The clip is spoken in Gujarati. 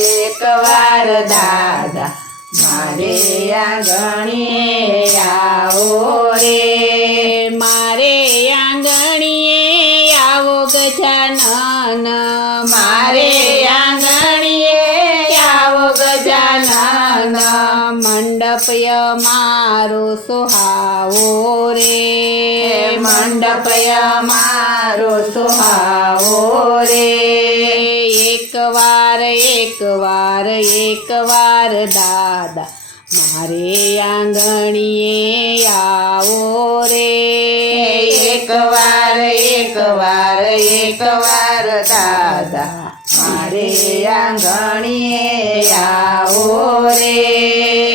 એકવાર દાદા મારે આંગણીએ આવો રે, મારે આંગણીએ આવો ગજાનન, મારે આંગણીએ આવો ગજાનન, મંડપય મારો સુહાવો રે, મંડપય મારો સુહાવો રે, એકવાર દાદા મારે આંગણીએ આવો રે, એકવાર દાદા મારે આંગણીએ આવો રે.